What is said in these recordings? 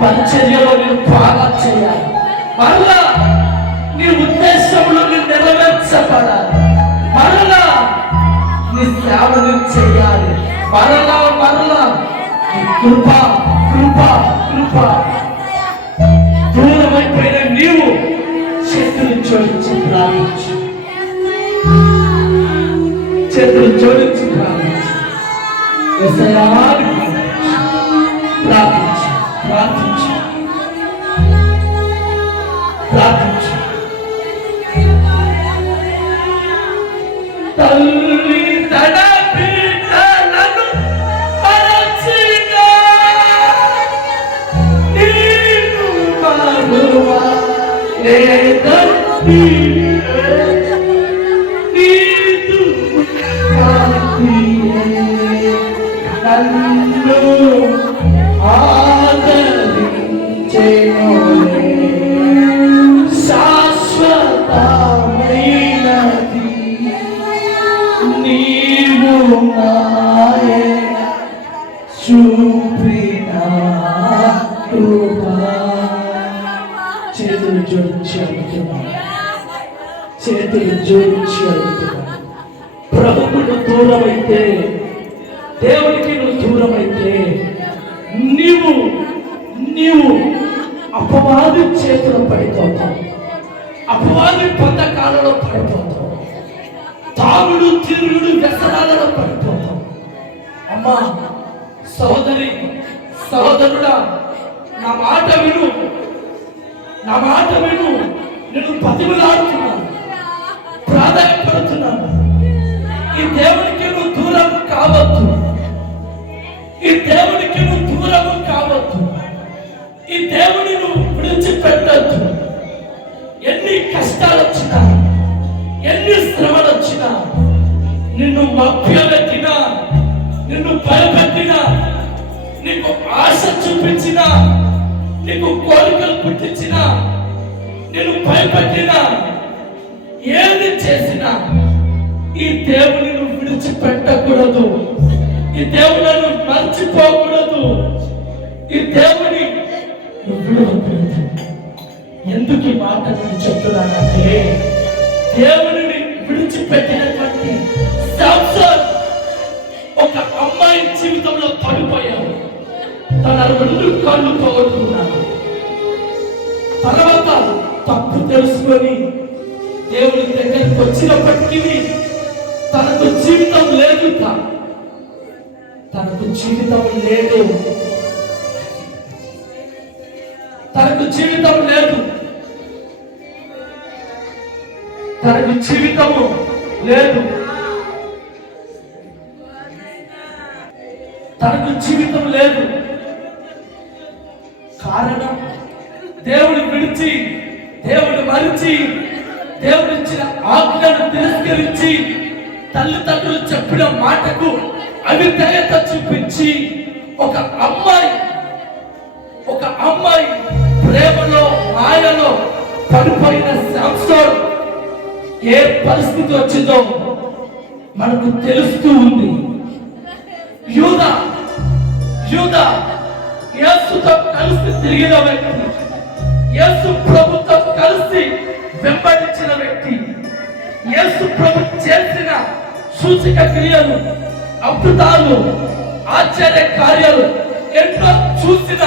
పరిచర్యలో నేను బాగా చేయాలి, మరలా నీ ఉద్దేశంలో నేను నెరవేర్చబడాలి, మరలా నీ సేవను చేయాలి, మరలా మరలా కృప కృప కృప. దూరమైపోయిన నీవు చేతులు జోడించి ప్రార్థించు, చేతులు జోడించి ప్రార్థించు, ప్రార్థించు ప్రార్థించు ప్రార్థించు. తల్లి తన బిడ్డలను అరచిగా నీవు మరువా లేదని నీదు నన్ను ఆదరించెనులే. శాశ్వతమైనది నీవు నాయన చూపిన కృప. చేతులు జోడించి అడుగుతున్నాను, చేతులు జోడించి అడుగుతున్నాను. ప్రభువుకు దూరమైతే, దేవునికి నువ్వు దూరమైతే నీవు నీవు అపవాది చేతులు పడిపోతావు, అపవాది పొందకాలలో పడిపోతావు, తాగుడు తిరుగుడు వ్యసనాలలో పడిపోతావు. అమ్మా సహోదరి సహోదరుడా, నా మాట విను, నా మాట విను. నేను బతిమలాడుతున్నాను, ప్రాధాన్యపడుతున్నాను. ఈ దేవునికి నువ్వు దూరం కావద్దు, ఈ దేవునికి నువ్వు దూరం కావద్దు, ఈ దేవుని నువ్వు విడిచిపెట్టద్దు. ఎన్ని కష్టాలు వచ్చినా, ఎన్ని శ్రమలు వచ్చినా, నిన్ను మభ్యపెట్టినా, నిన్ను భయపెట్టినా, నీకు ఆశ చూపించినా, నీకు కోరికలు పుట్టించినా, నేను భయపెట్టినా, ఏది చేసినా ఈ దేవుని నువ్వు విడిచిపెట్టకూడదు, ఈ దేవులను మర్చిపోకూడదు, ఈ దేవుని నువ్వు విడవకూడదు. ఎందుకు ఈ మాట నేను చెప్తున్నానంటే, దేవుని విడిచిపెట్టినటువంటి సంసారం ఒక అమ్మాయి జీవితంలో పడిపోయాడు, తన 2 కళ్ళు పోగొట్టుకున్నాడు. తర్వాత తప్పు తెలుసుకొని దేవుని దగ్గరికి వచ్చినప్పటికీ తనకు జీవితం లేదు, తనకు జీవితం లేదు, తనకు జీవితం లేదు, తనకు జీవితము లేదు, తనకు జీవితం లేదు. కారణం దేవుడు విడిచి, దేవుడు మరిచి, దేవుడిచ్చిన ఆజ్ఞను తిరస్కరించి, తల్లిదండ్రులు చెప్పిన మాటకు అవిధేయత చూపించి ఒక అమ్మాయి ప్రేమలో మాయలో పడిపోయిన సంసారం ఏ పరిస్థితి వచ్చిందో మనకు తెలుస్తూ ఉంది. యూదా యేసుతో కలిసి తిరిగిన వ్యక్తి, యేసు ప్రభుతో కలిసి వెంబడించిన వ్యక్తి, యేసు ప్రభు చేసిన సూచక క్రియలు, అద్భుతాలు, ఆశ్చర్య కార్యాలు ఎన్నో చూసిన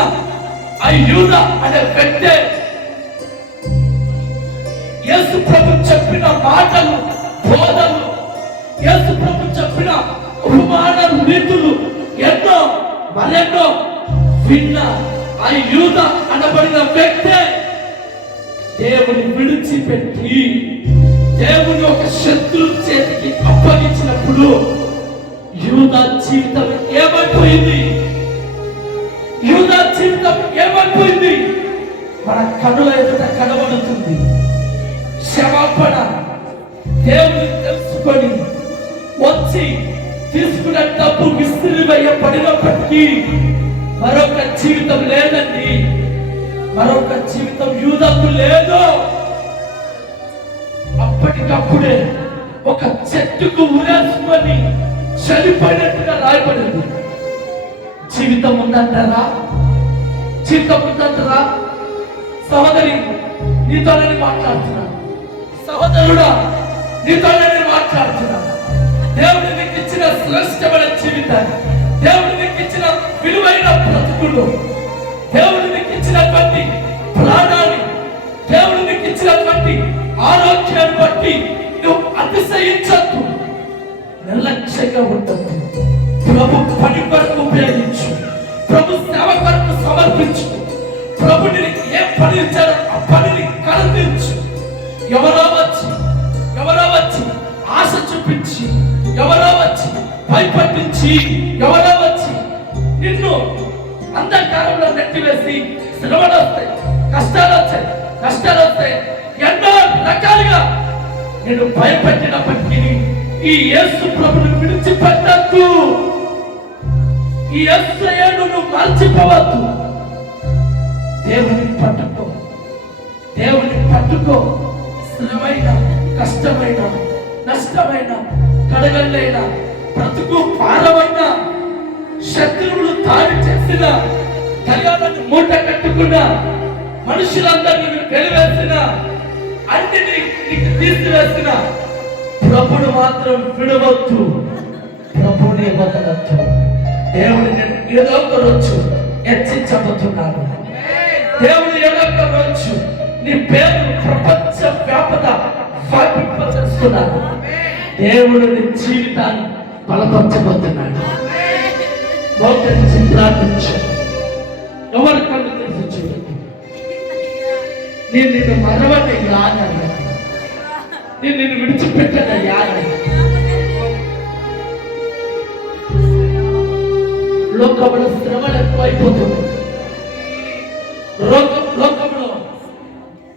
ఆ యూదా అనే వ్యక్తే యేసు ప్రభు చెప్పిన మాటలు, బోధలు, యేసు ప్రభు చెప్పిన ఉపమాన నీతులు ఎన్నో మరెన్నో విన్న ఆ యూదా అనబడిన వ్యక్తే దేవుని విడిచిపెట్టి దేవుని ఒక శత్రు చేతికి అప్పగించినప్పుడు యూదా జీవితం ఏమైపోయింది? యూదా జీవితం ఏమైపోయింది? మన కనుల ఎదుట కనబడుతుంది. క్షమాపణ దేవుని తెలుసుకొని వచ్చి తీసుకున్న డబ్బు విసిరి వేయబడినప్పటికీ మరొక జీవితం లేదండి, మరొక జీవితం యూదాకు లేదు. అప్పటికప్పుడే ఒక చెట్టుకు ఉరేసుకొని చనిపోయినట్టుగా రాయబడింది. జీవితం ఉందంటారా? జీవితం ఉందంటారా? సహోదరి, నీతో నేను మాట్లాడుతున్నా. సహోదరుడా, నీతో నేను మాట్లాడుతున్నా. దేవుడు నీకు ఇచ్చిన శ్రేష్టమైన జీవితాన్ని, దేవుడు నీకు ఇచ్చిన విలువైన బ్రతుకులు, దేవుడు నీకు ఇచ్చినటువంటి ప్రాణాన్ని, దేవుడు నీకు ఇచ్చినటువంటి ఆరోగ్యాన్ని బట్టి నువ్వు అతిశయించద్దు, నిర్లక్ష్యంగా ఉండద్దు. ప్రభు పని కొరకు ఉపయోగించు, ప్రభు సేవ కొరకు సమర్పించు. ప్రభుని ఏ పని ఇచ్చారో ఆ పనిని కలపించు. ఎవరో వచ్చి ఆశ చూపించి, ఎవరో వచ్చి భయపట్టించి, ఎవరో వచ్చి నిన్ను అంధకారంలో నెట్టివేసి శ్రమలు వస్తాయి, కష్టాలు వస్తాయి, ఎన్నో రకాలుగా నేను భయపెట్టినప్పటికీ ఈ యేసు ప్రభుని విడిచిపెట్టద్దు. ఈ యేసయ్యను నువ్వు మర్చిపోవద్దు. దేవుని పట్టుకో. శ్రమైన, కష్టమైన, నష్టమైన, కడగళ్ళైన, బ్రతుకు భారమైన, శత్రువులు దాడి చేసిన, కళ్యాణాన్ని మూట కట్టుకున్న, మనుషులందరినీ వెలివేసిన, అన్ని నీకు తీసివేసిన ప్రభుడు మాత్రం విడవద్దు, ప్రభుని వదలొద్దు. దేవుడు నేను ఏదో ఒక రోజు హెచ్చించబోతున్నాను. దేవుడు ఏదో ఒక రోజు నీ పేరు ప్రపంచ వ్యాపత వ్యాపింపజేస్తున్నాడు. దేవుడు నీ జీవితాన్ని బలపరచబోతున్నాడు. మోకరించి ప్రార్థించు. ఎవరి కళ్ళు తెరిచి చూడండి. నేను నిన్ను మరవనయ్యా, నేను నిన్ను విడిచిపెట్టనయ్యా. లోకంలో శ్రమలు ఎక్కువైపోతుంది. లోకంలో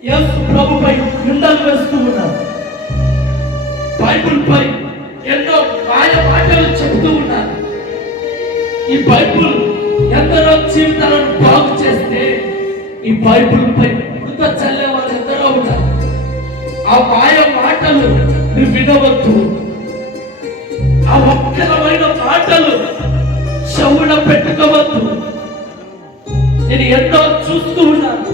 యేసు ప్రభుపై నిందలు వేస్తూ ఉన్నారు. బైబిల్ పై ఎన్నో మాయ మాటలు చెబుతూ ఉన్నారు. ఈ బైబిల్ ఎందరో జీవితాలను బాగు చేస్తే ఈ బైబిల్ పై మృత చల్లే వాళ్ళు ఎందరో ఉన్నారు. ఆ మాయ మాటలు నువ్వు వినవద్దు. ఆ ఒక్కరమైన మాటలు చెవున పెట్టుకోవద్దు. నేను ఎన్నో చూస్తూ ఉన్నాను.